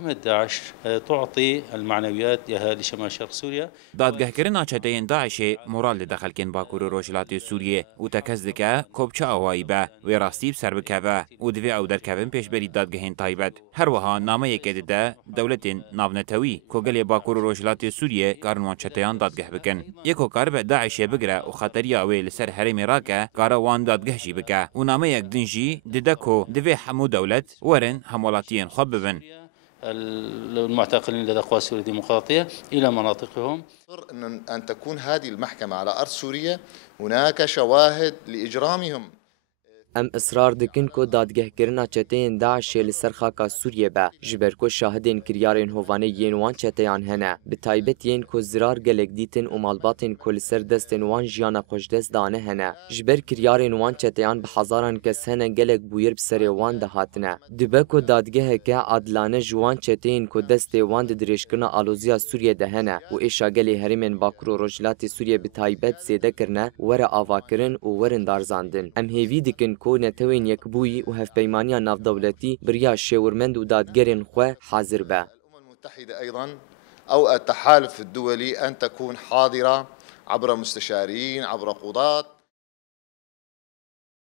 داعش تعطي المعنويات لأهالي شمال شرق سوريا. دادگهکرین چتهین داعش مورال دخلکن باکور روجلاتی سوریه و تکزدکه کبچه آوایی به و راستیب سر بکوه و دوی او درکوین پیش بری دادگهین تایبت. هر وها نامه یکد ده دولت ناونتوی کگل باکور روجلاتی سوریه کارنوان چتهان دادگه بکن. یکو کار به داعش بگره و خطری آوی لسر حرم راکه کاروان دادگهشی بکه و نامه یک دنجی ددکو دوی همو دولت ورن همولاتین خوب ببن. المعتقلين لدى القوى السورية الديمقراطية إلى مناطقهم. أن تكون هذه المحكمة على أرض سوريا هناك شواهد لإجرامهم. ام اصرار دکن کو دادگهکرنا چتین داعش لسر خاکا سوریه به جبر کو شاهدین کریارین هوانه ینوان چتیان هنه به تایبت ین کو زرار گلک دیتن و مالباتین کل سر دستن وان جیانا خوشدست دانه هنه جبر کریارین وان چتیان به هزاران کس هنه گلک بویر بسر وان دهاتنه دبه کو دادگه که عدلانه جوان چتین کو دست وان دریشکنا آلوزیا سوریه دهنه و ایشا گلی هریمن باکرو روجلاتی سوریه به تایبت زیده کرنه ور آواکرن و ورن دارزاندن ام هیوی دکن کو نتوین یک بوی و هفپیمانیا نافدولتی بریا شورمند و دادگرین خو حاضر به. الأمم المتحدة أيضا أو التحالف الدولي أن تكون حاضرة عبر مستشارين عبر قضاة.